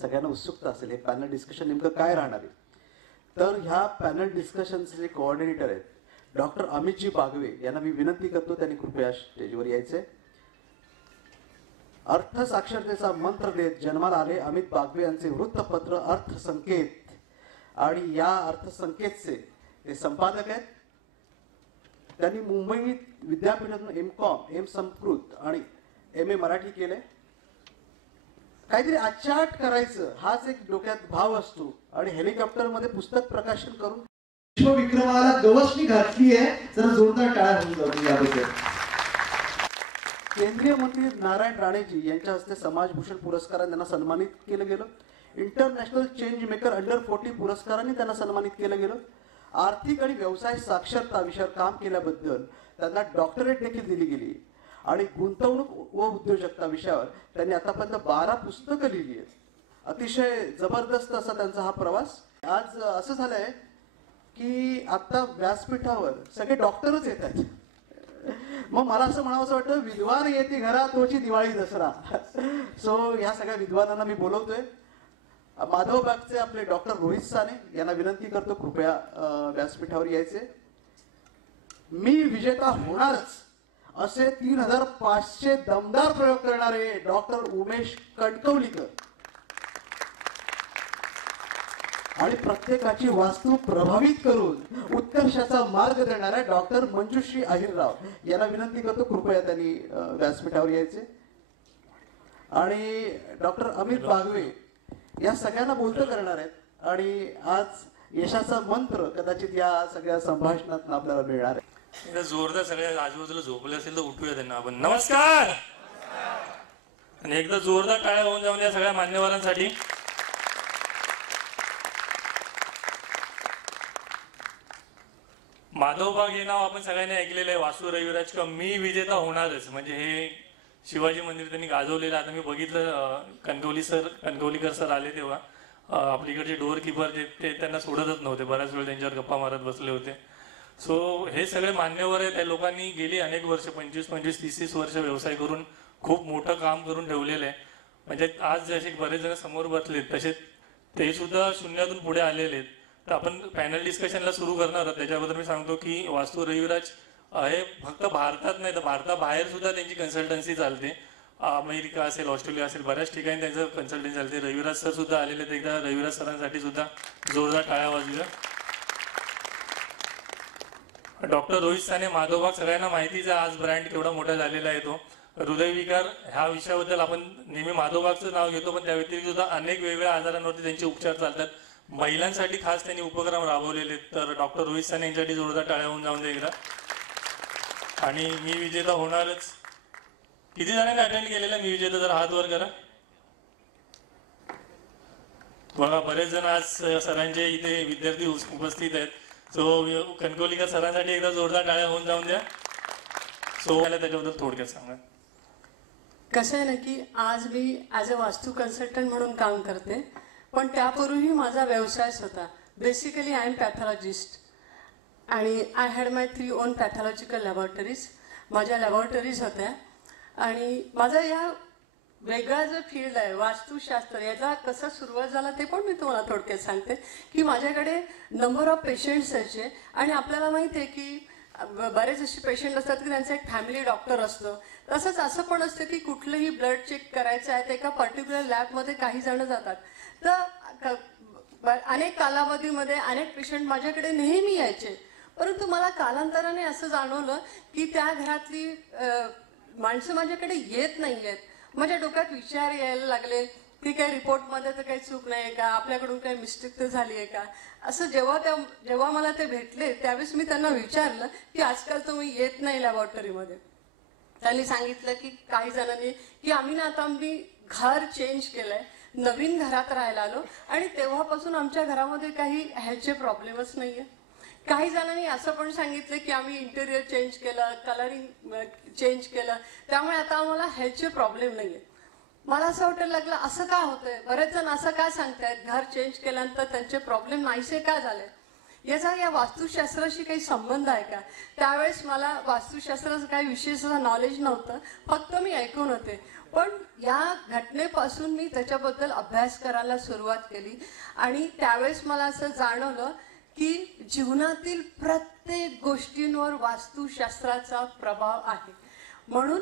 सगळ्यांना उत्सुकता असेल हे पॅनल डिस्कशन नेमकं काय राहणार आहे. तर ह्या पॅनल डिस्कशनचे जे कोऑर्डिनेटर आहेत डॉक्टर अमितजी बागवे यांना मी विनंती करतो त्यांनी कृपया स्टेजवर यायचे. अर्थ साक्षरतेचा मंत्र देत जन्माला आले अमित बागवे यांचे वृत्तपत्र अर्थसंकेत आणि या अर्थसंकेतचे ते संपादक आहेत. त्यांनी मुंबई विद्यापीठातून एम संस्कृत आणि MA मराठी केले. काहीतरी आचाट करायचं हाच एक डोक्यात भाव असतो आणि हेलिकॉप्टर मध्ये पुस्तक प्रकाशन करून विक्रमाला गवसणी घातली आहे. जरा जोरदार टाळ्या होऊन जाऊ याबद्दल. केंद्रीय मंत्री नारायण राणेजी यांच्या हस्ते समाजभूषण पुरस्काराने त्यांना सन्मानित केलं गेलं. इंटरनॅशनल चेंज मेकर अंडर 40 पुरस्काराने त्यांना सन्मानित केलं गेलं. आर्थिक आणि व्यवसाय साक्षरता विषयावर काम केल्याबद्दल त्यांना डॉक्टरेट देखील दिली गेली आणि गुंतवणूक व उद्योजकता विषयावर त्यांनी आतापर्यंत 12 पुस्तकं लिहिली आहेत. अतिशय जबरदस्त असा त्यांचा हा प्रवास. आज असं झालंय की आता व्यासपीठावर सगळे डॉक्टरच येत आहेत. मग मला असं म्हणावं वाटतं विद्वान येते घरात तोची दिवाळी दसरा. सो ह्या सगळ्या विद्वानांना मी बोलवतोय. माधवबागचे आपले डॉक्टर रोहित साने यांना विनंती करतो कृपया व्यासपीठावर यायचे. मी विजेता होणारच असे 3500 दमदार प्रयोग करणारे डॉक्टर उमेश कणकवलीकर आणि प्रत्येकाची वास्तू प्रभावित करून उत्कर्षाचा मार्ग देणाऱ्या डॉक्टर मंजुश्री अहिरराव यांना विनंती करतो कृपया त्यांनी व्यासपीठावर यायचे. आणि डॉक्टर अमित बागवे या सगळ्यांना बोलतं करणार आहेत आणि आज यशाचा मंत्र कदाचित या सगळ्या संभाषणात आपल्याला मिळणार आहे. जोरदार सगळ्या आजूबाजूला झोपले असेल तर उठूया त्यांना आपण. नमस्कार आणि एकदा जोरदार टाळ्या होऊन जाऊन या सगळ्या मान्यवरांसाठी. माधवबाग हे नाव आपण सगळ्यांनी ऐकलेलं आहे. वासू रविराज का मी विजेता होणारच म्हणजे हे शिवाजी मंदिर त्यांनी गाजवलेलं. आता मी बघितलं कणकवलीकर सर आले तेव्हा आपल्या इकडचे डोअर कीपर जे ते त्यांना सोडतच नव्हते. बऱ्याच वेळ त्यांच्यावर गप्पा मारत बसले होते. सो हे सगळे मान्यवर आहे. त्या लोकांनी गेली अनेक वर्ष 25-25, 30-30 वर्ष व्यवसाय करून खूप मोठं काम करून ठेवलेलं आहे. म्हणजे आज जसे बरेच जण समोर बसलेत तसे ते सुद्धा शून्यातून पुढे आलेले आहेत. तर आपण पॅनल डिस्कशनला सुरू करणार आहोत. त्याच्याबद्दल मी सांगतो की वास्तू रविराज हे फक्त भारतात नाही तर भारताबाहेर सुद्धा त्यांची कन्सल्टन्सी चालते. अमेरिका असेल, ऑस्ट्रेलिया असेल, बऱ्याच ठिकाणी त्यांचं कन्सल्टन्सी चालते. रविराज सर सुद्धा आलेले आहेत. एकदा रविराज सरांसाठी सुद्धा जोरदार टाळ्या वाजल्या. डॉक्टर रोहित साने माधवबाग सगळ्यांना माहितीच आहे आज ब्रँड केवढा मोठा झालेला आहे तो. हृदयविकार ह्या विषयाबद्दल आपण नेहमी माधवबागचं नाव घेतो पण त्या व्यतिरिक्त सुद्धा अनेक वेगवेगळ्या आजारांवरती त्यांचे उपचार चालतात. महिलांसाठी खास त्यांनी उपक्रम राबवलेले. तर डॉक्टर रोहित साने यांच्यासाठी जोरदार टाळ्या होऊन जाऊन द्या. आणि मी विजेता होणारच किती जणांनी अटेंड केलेला मी विजेता जर हात वर करा. बघा बरेच जण आज सरांचे इथे विद्यार्थी उपस्थित आहेत. सो कणकवलीकर सरांसाठी एकदा जोरदार टाळ्या होऊन जाऊन द्या. सो मला त्याच्याबद्दल थोडक्यात सांगा. कसं आहे ना की आज मी ॲज अ वास्तू कन्सल्टंट म्हणून काम करते पण त्यापूर्वी माझा व्यवसायच होता. बेसिकली आय एम पॅथॉलॉजिस्ट आणि I had my 3 own pathological laboratories. माझ्या लॅबॉरेटरीज होत्या आणि माझा या वेगळा जो फील्ड आहे वास्तुशास्त्र याचा कसा सुरुवात झाला ते पण मी तुम्हाला थोडक्यात सांगते की माझ्याकडे नंबर ऑफ पेशंट्स यायचे आणि आपल्याला माहिती आहे की बरेच असे पेशंट असतात की त्यांचा एक फॅमिली डॉक्टर असतो. तसंच असं पण असतं की कुठलंही ब्लड चेक करायचं आहे तर एका पर्टिक्युलर लॅबमध्ये काही जण जातात. तर अनेक कालावधीमध्ये अनेक पेशंट माझ्याकडे नेहमी यायचे परंतु मला कालांतराने असं जाणवलं की त्या घरातली माणसं माझ्याकडे येत नाही आहेत. माझ्या डोक्यात विचार यायला लागले की काही रिपोर्टमध्ये तर काही चूक नाही आहे का, आपल्याकडून काही मिस्टेक तर झाली आहे का. असं जेव्हा मला ते भेटले त्यावेळेस मी त्यांना विचारलं की आजकाल तुम्ही येत नाही लॅबॉरेटरीमध्ये. त्यांनी सांगितलं की काही जणांनी की आम्ही घर चेंज केलंय, नवीन घरात राहायला आलो आणि तेव्हापासून आमच्या घरामध्ये काही ह्याचे प्रॉब्लेमच नाही आहे. काही जणांनी असं पण सांगितलं की आम्ही इंटेरियर चेंज केलं, कलरिंग चेंज केलं त्यामुळे आता आम्हाला ह्याचे प्रॉब्लेम नाही आहे. मला असं वाटायला लागलं असं का होतंय. बरेच जण असं का सांगतायत घर चेंज केल्यानंतर त्यांचे प्रॉब्लेम नाहीसे का झाले. याचा या वास्तुशास्त्राशी काही संबंध आहे का. त्यावेळेस मला वास्तुशास्त्राचं काही विशेष नॉलेज नव्हतं, फक्त मी ऐकून होते. पण या घटनेपासून मी त्याच्याबद्दल अभ्यास करायला सुरुवात केली आणि त्यावेळेस मला असं जाणवलं की जीवनातील प्रत्येक गोष्टींवर वास्तुशास्त्राचा प्रभाव आहे. म्हणून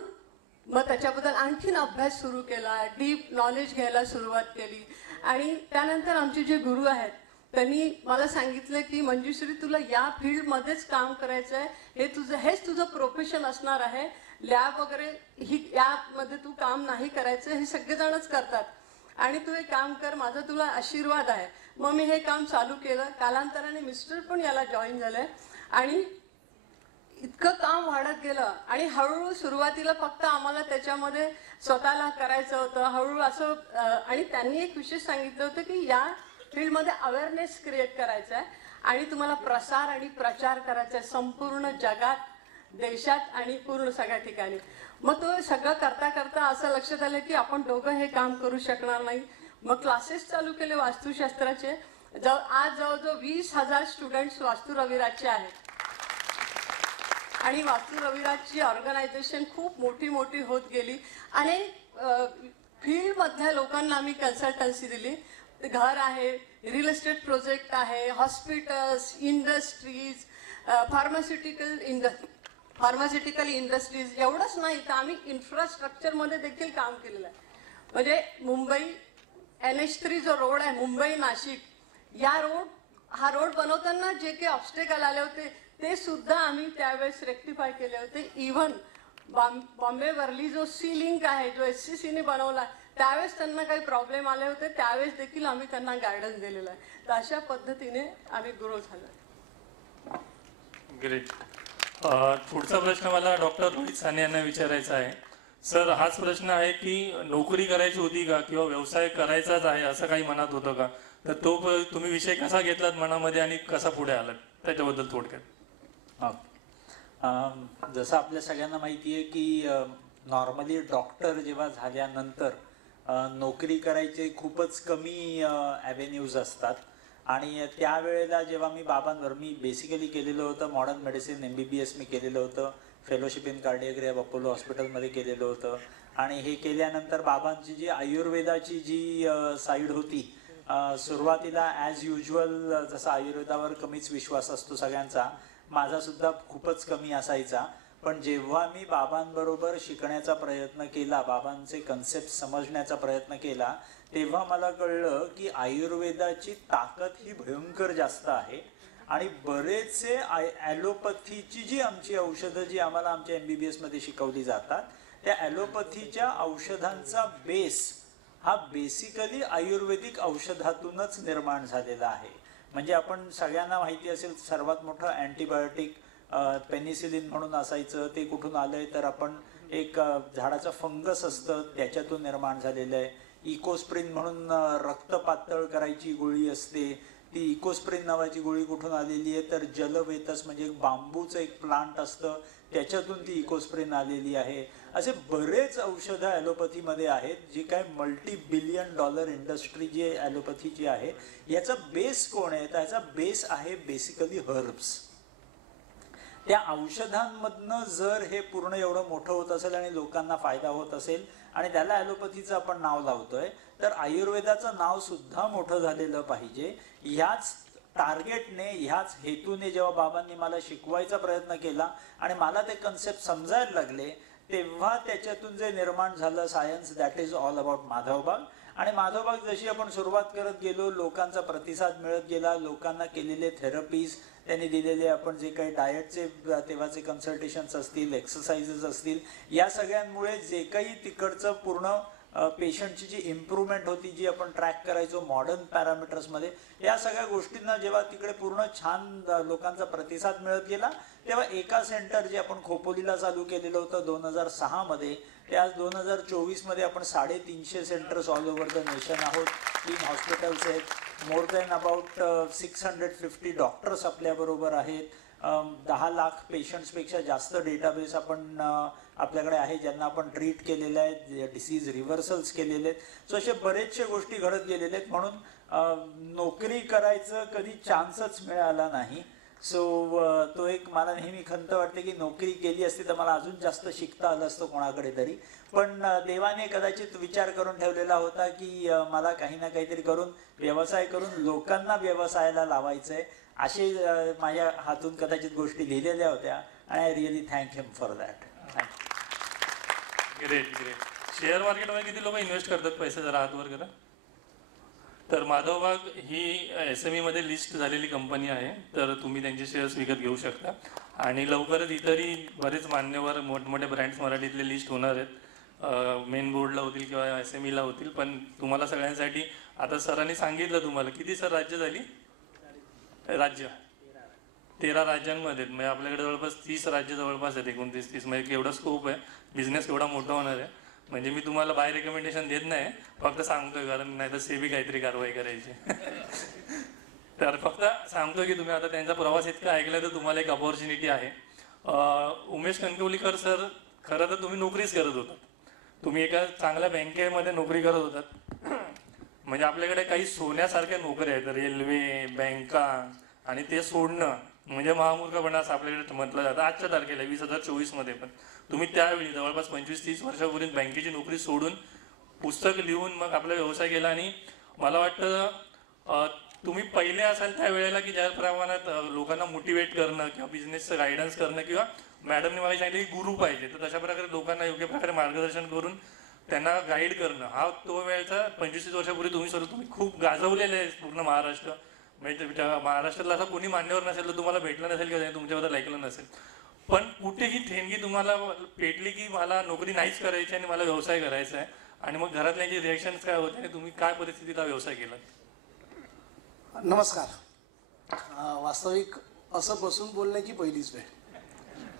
मग त्याच्याबद्दल आणखीन अभ्यास सुरू केला, डीप नॉलेज घ्यायला सुरुवात केली. आणि त्यानंतर आमचे जे गुरु आहेत त्यांनी मला सांगितलं की मंजुश्री, तुला या फील्डमध्येच काम करायचं आहे, हेच तुझं प्रोफेशन असणार आहे. लॅब वगैरे यामध्ये तू काम नाही करायचं, हे सगळेजणच करतात आणि तू हे काम कर, माझा तुला आशीर्वाद आहे. मग मी हे काम चालू केलं. कालांतराने मिस्टर पण याला जॉईन झाले आणि इतकं काम वाढत गेलं आणि हळूहळू सुरुवातीला फक्त आम्हाला त्याच्यामध्ये स्वतःला करायचं होतं, हळूहळू असं. आणि त्यांनी एक विशेष सांगितलं होतं की या फील्डमध्ये अवेअरनेस क्रिएट करायचा आहे आणि तुम्हाला प्रसार आणि प्रचार करायचा आहे संपूर्ण जगात, देशात आणि पूर्ण सगळ्या ठिकाणी. मग तो सगळं करता करता असं लक्षात आलं की आपण दोघं हे काम करू शकणार नाही. मग क्लासेस चालू केले वास्तुशास्त्राचे. आज जवळजवळ 20,000 स्टुडंट्स वास्तू रविराजचे आहेत आणि वास्तू रविराजची ऑर्गनायझेशन खूप मोठी होत गेली. अनेक फील्डमधल्या लोकांना आम्ही कन्सल्टन्सी दिली. घर आहे, रिअल एस्टेट प्रोजेक्ट आहे, हॉस्पिटल्स, इंडस्ट्रीज, फार्मास्युटिकल इंडस्ट्रीज. एवढंच नाही तर आम्ही इन्फ्रास्ट्रक्चरमध्ये देखील काम केलेलं आहे. म्हणजे मुंबई NH3 जो रोड आहे, मुंबई नाशिक, हा रोड बनवताना जे काही ऑब्स्टेकल आले होते ते सुद्धा आम्ही त्यावेळेस रेक्टिफाय केले होते. इव्हन बॉम्बे वर्ली जो सी लिंक आहे, जो SCCने बनवला, त्यावेळेस त्यांना काही प्रॉब्लेम आले होते, त्यावेळेस देखील आम्ही त्यांना गायडन्स दिलेला आहे. तर अशा पद्धतीने आम्ही ग्रो झालो. ग्रेट. पुढचा प्रश्न मला डॉक्टर रोहित साने यांना विचारायचा आहे. सर, हाच प्रश्न आहे की नोकरी करायची होती का किंवा व्यवसाय करायचाच आहे असं काही मनात होतं का? तर तो तुम्ही विषय कसा घेतलात मनामध्ये आणि कसा पुढे आलात त्याच्याबद्दल थोडक्यात. जसं आपल्या सगळ्यांना माहिती आहे की नॉर्मली डॉक्टर जेव्हा झाल्यानंतर नोकरी करायचे खूपच कमी ॲव्हेन्यूज असतात. आणि त्यावेळेला जेव्हा मी बेसिकली केलेलं होतं मॉडर्न मेडिसिन, MBBS मी केलेलं होतं, फेलोशिप इन कार्डिओग्राफ अपोलो हॉस्पिटलमध्ये केलेलं होतं. आणि हे केल्यानंतर बाबांची जी आयुर्वेदाची जी साईड होती, सुरुवातीला ॲज युज्युअल जसा आयुर्वेदावर कमीच विश्वास असतो सगळ्यांचा, माझा सुद्धा खूपच कमी असायचा. पण जेव्हा मी बाबांबरोबर शिकण्याचा प्रयत्न केला, बाबांचे कन्सेप्ट समजण्याचा प्रयत्न केला, तेव्हा मला कळलं की आयुर्वेदाची ताकद ही भयंकर जास्त आहे. आणि बरेचसे ॲलोपॅथीची जी आमची औषधं जी आम्हाला आमच्या MBBS मध्ये शिकवली जातात, त्या ॲलोपॅथीच्या औषधांचा बेस हा बेसिकली आयुर्वेदिक औषधातूनच निर्माण झालेला आहे. म्हणजे आपण सगळ्यांना माहिती असेल सर्वात मोठं अँटीबायोटिक पेनिसिलिन म्हणून असायचं, ते कुठून आलंय तर आपण एक झाडाचं फंगस असतं त्याच्यातून निर्माण झालेलं आहे. इकोस्प्रिन म्हणून रक्त पातळ करायची गोळी असते, ती इकोस्प्रिन नावाची गोळी कुठून आलेली आहे तर जलवेतस म्हणजे बांबूचं एक प्लांट असतं त्याच्यातून ती इकोस्प्रिन आलेली आहे. असे बरेच औषधं ॲलोपॅथीमध्ये आहेत जी काय $multi-billion इंडस्ट्री जी ॲलोपॅथीची आहे. याचा बेस कोण आहे? त्याचा बेस आहे बेसिकली हर्ब्स. त्या औषधांमधनं जर हे पूर्ण एवढं मोठं होत असेल आणि लोकांना फायदा होत असेल आणि त्याला ॲलोपॅथीचं आपण नाव लावतोय, तर आयुर्वेदाचं नाव सुद्धा मोठं झालेलं पाहिजे. ह्याच टार्गेटने, ह्याच हेतूने जेव्हा बाबांनी मला शिकवायचा प्रयत्न केला आणि मला ते कन्सेप्ट समजायला लागले, तेव्हा त्याच्यातून जे निर्माण झालं science, that is all about Madhavbaug. आणि माधवबाग जशी आपण सुरुवात करत गेलो, लोकांचा प्रतिसाद मिळत गेला, लोकांना केलेले थेरपीज, त्यांनी दिलेले आपण जे काही डाएटचे तेव्हाचे कन्सल्टेशन्स असतील, एक्सरसाइजेस असतील, या सगळ्यांमुळे जे काही तिकडचं पूर्ण पेशंटची जी इम्प्रूव्हमेंट होती, जी आपण ट्रॅक करायचो मॉडर्न पॅरामीटर्समध्ये, या सगळ्या गोष्टींना जेव्हा तिकडे पूर्ण छान लोकांचा प्रतिसाद मिळत गेला, तेव्हा एका सेंटर जे आपण खोपोलीला चालू केलेलं होतं 2006 मध्ये, ते आज 2024 मध्ये आपण 350 centres all over the nation आहोत. 3 हॉस्पिटल्स आहेत, मोर दॅन अबाउट 650 डॉक्टर्स आपल्याबरोबर आहेत, 10 लाख पेशंट्सपेक्षा जास्त डेटाबेस आपण आपल्याकडे आहे ज्यांना आपण ट्रीट केलेले आहेत, डिसीज रिव्हर्सल्स केलेले आहेत. सो असे बरेचशे गोष्टी घडत गेलेले आहेत. म्हणून नोकरी करायचं कधी चान्सच मिळाला नाही. सो तो एक मला नेहमी खंत वाटते की नोकरी केली असती तर मला अजून जास्त शिकता आलं असतं कोणाकडे तरी. पण देवाने कदाचित विचार करून ठेवलेला होता की मला काही ना काहीतरी करून व्यवसाय करून लोकांना व्यवसायाला लावायचंय. असे माझ्या हातून कदाचित गोष्टी लिहिलेल्या होत्या. आणि I really thank him for that. Great great. Share मार्केटमध्ये किती लोक इन्व्हेस्ट करतात पैसे, जरा हात वर करा. तर माधवबाग ही SME मध्ये लिस्ट झालेली कंपनी आहे, तर तुम्ही त्यांचे शेअर्स विकत घेऊ शकता. आणि लवकरच इतरही बरेच मान्यवर मोठमोठे ब्रँड्स मराठीतले लिस्ट होणार आहेत. मेन बोर्डला होतील किंवा SME ला होतील. पण तुम्हाला सगळ्यांसाठी आता सरांनी सांगितलं तुम्हाला किती सर राज्य झाली, राज्य 13 राज्यांमध्ये, म्हणजे आपल्याकडे जवळपास 30 राज्य जवळपास आहेत, 29-30. म्हणजे केवढा स्कोप आहे, बिझनेस केवढा मोठा होणार आहे. म्हणजे मी तुम्हाला बाय रेकमेंडेशन देत नाही, फक्त सांगतोय, कारण नाही तर सेबी काहीतरी कारवाई करायची. तर फक्त सांगतोय की तुम्ही आता त्यांचा प्रवास इतका ऐकलाय तर तुम्हाला एक अपॉर्च्युनिटी आहे. उमेश कणकवलीकर सर, खरं तर तुम्ही नोकरीच करत होता. तुम्ही एका चांगल्या बँकेमध्ये नोकरी करत होतात. म्हणजे आपल्याकडे काही सोन्यासारख्या नोकऱ्या आहेत, रेल्वे, बँका, आणि ते सोडणं म्हणजे महामूर्खपणा असं आपल्याकडे म्हटलं जातं. आजच्या तारखेला 2024 मध्ये पण तुम्ही त्यावेळी जवळपास 25-30 वर्षापूर्वी बँकेची नोकरी सोडून पुस्तक लिहून मग आपला व्यवसाय केला. आणि मला वाटतं तुम्ही पहिले असाल त्या वेळेला की ज्या प्रमाणात लोकांना मोटिवेट करणं किंवा बिझनेसचं गायडन्स करणं, किंवा मॅडमने मला सांगितलं की गुरु पाहिजे, तर तशा प्रकारे लोकांना योग्य प्रकारे मार्गदर्शन करून त्यांना गाईड करणं, हा तो वेळचा 25-30 वर्षापूर्वी तुम्ही खूप गाजवलेले आहे पूर्ण महाराष्ट्र. म्हणजे महाराष्ट्रातला असं कोणी मान्यवर नसेल तर तुम्हाला भेटलं नसेल किंवा तुमच्याबद्दल ऐकलं नसेल. पण कुठेही ठेणगी तुम्हाला पेटली की मला नोकरी नाहीच करायची आणि मला व्यवसाय करायचा आहे, आणि मग घरातल्यांचे रिएक्शन्स काय होते आणि तुम्ही काय परिस्थितीला व्यवसाय केला? नमस्कार. वास्तविक असं बसून बोलण्याची पहिलीच वेळ,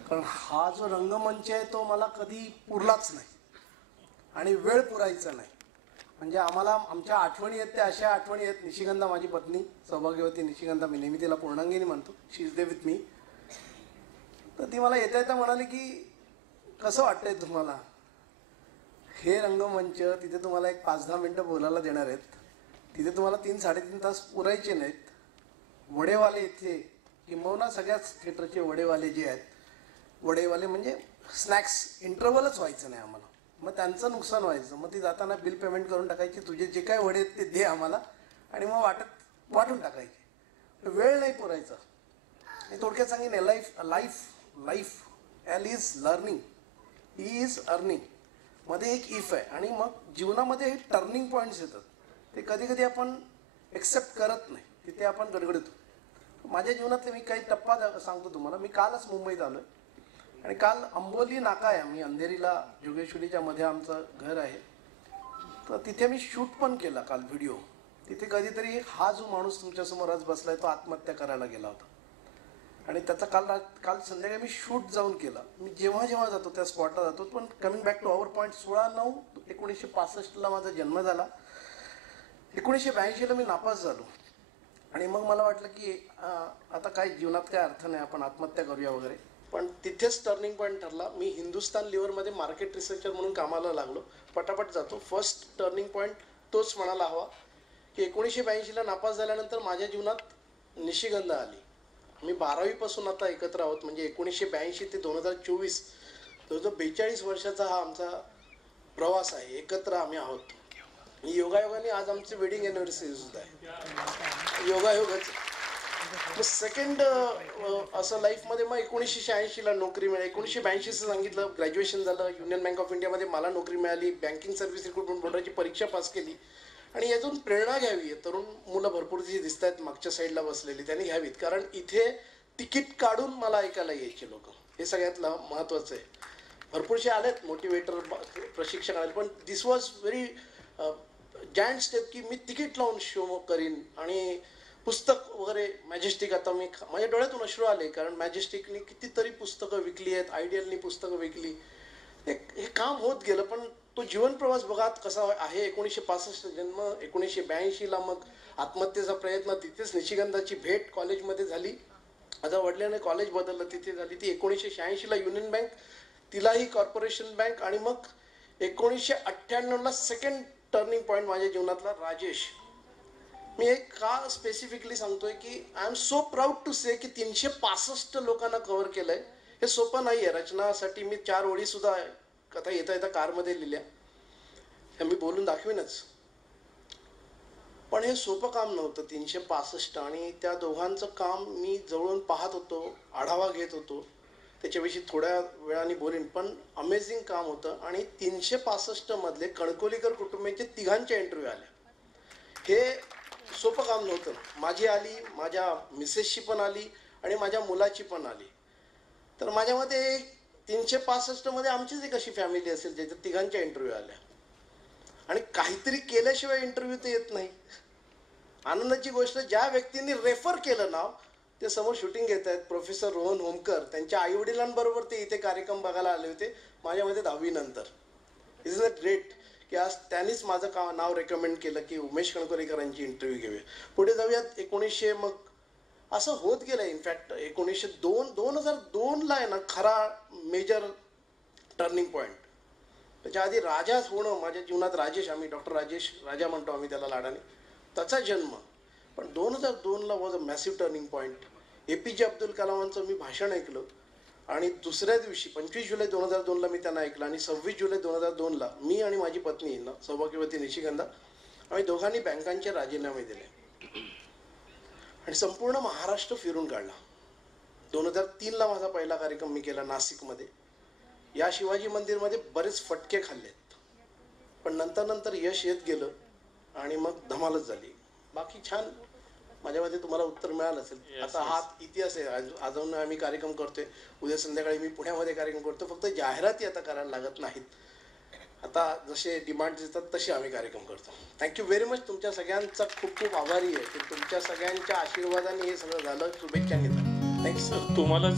कारण हा जो रंगमंच आहे तो मला कधी पुरलाच नाही आणि वेळ पुरायचा नाही. म्हणजे आम्हाला आमच्या आठवणी आहेत त्या अशा आठवणी आहेत. निशिगंधा माझी पत्नी, सौभाग्यवती निशिगंधा, मी नेहमी तिला पूर्णांगिनी म्हणतो, शी इज दे विथ मी. तर ती मला येता येता म्हणाली की कसं वाटतंय तुम्हाला हे रंगमंच, तिथे तुम्हाला एक 5-10 मिनटं बोलायला देणार आहेत, तिथे तुम्हाला 3-3.5 तास पुरायचे नाहीत. वडेवाले इथे किंबहुना सगळ्याच थिएटरचे वडेवाले जे आहेत, वडेवाले म्हणजे स्नॅक्स, इंटरव्हलच व्हायचं नाही आम्हाला, मग त्यांचं नुकसान व्हायचं. मग ती जाताना बिल पेमेंट करून टाकायची, तुझे जे काय वडे आहेत ते दे आम्हाला, आणि मग वाटून टाकायचे. वेळ नाही पुरायचा. मी थोडक्यात सांगेन, life L is learning, he is earning मध्ये एक इफ आहे. आणि मग जीवनामध्ये हे टर्निंग पॉईंट्स येतात, ते कधी कधी आपण एक्सेप्ट करत नाही, तिथे आपण गडगडतो. माझ्या जीवनातले मी काही टप्पा सांगतो तुम्हाला. मी कालच मुंबईत आलो आहे आणि काल अंबोली नाका आहे, मी अंधेरीला जोगेश्वरीच्या मध्ये आमचं घर आहे, तर तिथे मी शूट पण केला काल व्हिडिओ. तिथे कधीतरी हा जो माणूस तुमच्यासमोर आज बसलाय तो आत्महत्या करायला गेला होता, आणि त्याचा काल संध्याकाळी मी शूट जाऊन केला. मी जेव्हा जातो त्या स्पॉटला जातो. पण coming back to our point, 16/9/1965 माझा जन्म झाला. 1982 मी नापास झालो, आणि मग मला वाटलं की आता काय जीवनात काय अर्थ नाही, आपण आत्महत्या करूया वगैरे. पण तिथेच टर्निंग पॉईंट ठरला. मी हिंदुस्तान लिव्हरमध्ये मार्केट रिसर्चर म्हणून कामाला लागलो. पटापट जातो. फर्स्ट टर्निंग पॉईंट तोच म्हणायला हवा की 1982ला नापास झाल्यानंतर माझ्या जीवनात निशिगंधा आली. मी 12वीपासून आता एकत्र आहोत, म्हणजे 1982 ते 2024 जवळजवळ 42 वर्षाचा हा आमचा प्रवास आहे. एकत्र आम्ही आहोत. योगायोगाने आज आमची वेडिंग अॅनिव्हर्सरी सुद्धा आहे, योगायोगाच. सेकंड असं लाईफमध्ये मग 1986ला नोकरी मिळाली. 1982चं सांगितलं, ग्रॅज्युएशन झालं, युनियन बँक ऑफ इंडियामध्ये मला नोकरी मिळाली. बँकिंग सर्व्हिस रिक्रुटमेंट बोर्डाची परीक्षा पास केली, आणि यातून प्रेरणा घ्यावी. तरुण मुलं भरपूर जी दिसत आहेत मागच्या साईडला बसलेली, त्यांनी घ्यावीत, कारण इथे तिकीट काढून मला ऐकायला यायचे लोक, हे सगळ्यातलं महत्त्वाचं आहे. भरपूरसे आलेत मोटिवेटर, प्रशिक्षक आले, पण दिस वॉज व्हेरी जायंट स्टेप की मी तिकीट लावून शो करीन. आणि पुस्तक वगैरे, मॅजेस्टिक, आता मी माझ्या डोळ्यातून अश्रू आले, कारण मॅजेस्टिकनी कितीतरी पुस्तकं विकली आहेत, आयडियलनी पुस्तकं विकली. हे काम होत गेलं. पण तो जीवन प्रवास बघा कसा आहे. 1965 जन्म, 1982ला मग आत्महत्येचा प्रयत्न, तिथेच निशिगंधाची भेट कॉलेजमध्ये झाली. माझ्या वडिलांनी कॉलेज बदललं, तिथे झाली ती. 1986ला युनियन बँक, तिलाही कॉर्पोरेशन बँक, आणि मग 1998ला सेकंड टर्निंग पॉईंट माझ्या जीवनातला, राजेश. मी एक का स्पेसिफिकली सांगतोय की I am so proud to say की 365 लोकांना कव्हर केलंय. हे सोपं नाही आहे. रचनासाठी मी 4 ओळी सुद्धा कथा येता येता कारमध्ये लिहिल्या, ह्या मी बोलून दाखवीनच. पण हे सोपं काम नव्हतं 365, आणि त्या दोघांचं काम मी जवळून पाहत होतो, आढावा घेत होतो. त्याच्याविषयी थोड्या वेळाने बोलीन, पण अमेझिंग काम होतं. आणि 365 मधले कणकवलीकर कुटुंबाचे 3घांच्या इंटरव्ह्यू आल्या. हे सोपं काम नव्हतं. माझी आली, माझ्या मिसेसची पण आली आणि माझ्या मुलाची पण आली. तर माझ्या मते 365 मध्ये आमचीच एक अशी फॅमिली असेल ज्याच्या 3घांच्या इंटरव्ह्यू आल्या. आणि काहीतरी केल्याशिवाय इंटरव्ह्यू तर येत नाही. आनंदाची गोष्ट, ज्या व्यक्तींनी रेफर केलं नाव, ते समोर शूटिंग घेत आहेत. प्रोफेसर रोहन होमकर, त्यांच्या आईवडिलांबरोबर ते इथे कार्यक्रम बघायला आले होते माझ्यामध्ये 10वी नंतर. इज इट ग्रेट की आज त्यांनीच माझं नाव रेकमेंड केलं की उमेश कणकवलीकरांची इंटरव्ह्यू घेऊया. पुढे जाऊयात. 1900 मग असं होत गेलं. इनफॅक्ट 2002ला आहे ना खरा मेजर टर्निंग पॉईंट. त्याच्या आधी राजा होणं माझ्या जीवनात, राजेश, आम्ही डॉक्टर राजेश राजा म्हणतो आम्ही त्याला लाडाने, त्याचा जन्म. पण 2002ला was a massive turning point. APJ Abdul कलामांचं मी भाषण ऐकलं आणि दुसऱ्या दिवशी 25 जुलै 2002ला मी त्यांना ऐकलं, आणि 26 जुलै 2002ला मी आणि माझी पत्नी ना सौभाग्यवती निशिगंधा, आम्ही दोघांनी बँकांचे राजीनामे दिले आणि संपूर्ण महाराष्ट्र फिरून काढला. 2003ला माझा पहिला कार्यक्रम मी केला नाशिकमध्ये. या शिवाजी मंदिरमध्ये बरेच फटके खाल्लेत, पण नंतर यश येत गेलं आणि मग धमालच झाली. बाकी छान माझ्यामध्ये तुम्हाला उत्तर मिळालं असेल. आता हा इतिहास आहे. अजून आम्ही कार्यक्रम करतोय. उद्या संध्याकाळी मी पुण्यामध्ये कार्यक्रम करतो. फक्त जाहिराती आता करायला लागत नाहीत. आता जसे डिमांड येतात तसे आम्ही कार्यक्रम करतो. Thank you very much. तुमच्या सगळ्यांचा खूप खूप आभारी आहे की तुमच्या सगळ्यांच्या आशीर्वादाने हे सगळं झालं. शुभेच्छा घेतात. थँक्स. तुम्हाला